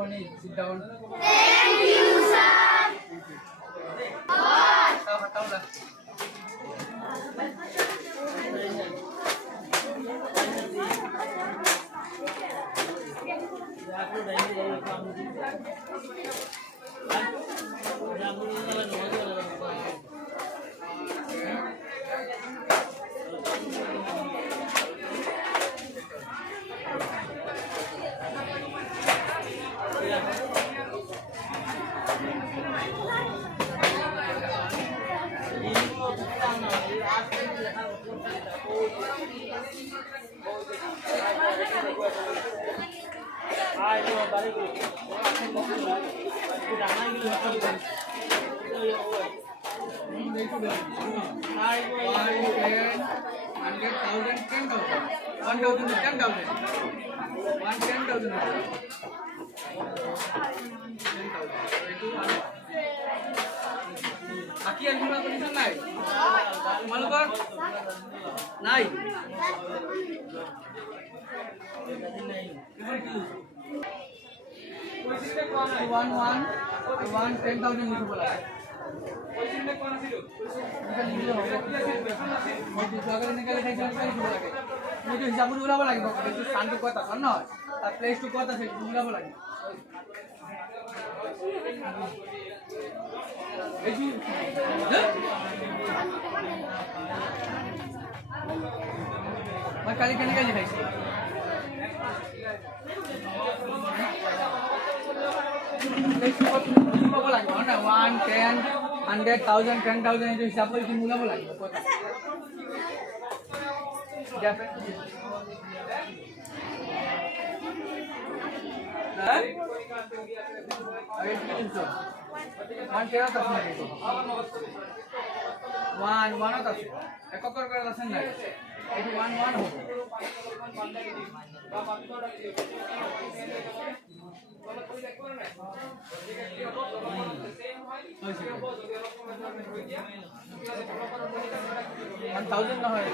morning. Sit down. Thank you, sir. Hataw na. Aki yang guna tulisan naik, malu kan? Naik. I want 10,000 लिखो बोला है। अगर निकाले नहीं जाने का लिखो बोला है। मुझे हिसाब से बोला बोला है। तो स्थान तो कोता था ना, और प्लेस तो कोता से बोला बोला है। मैं काली कहने का लिखा है। 1, 10, 100,000, 10,000 itu siapa itu mula lagi. $1,000 না হয়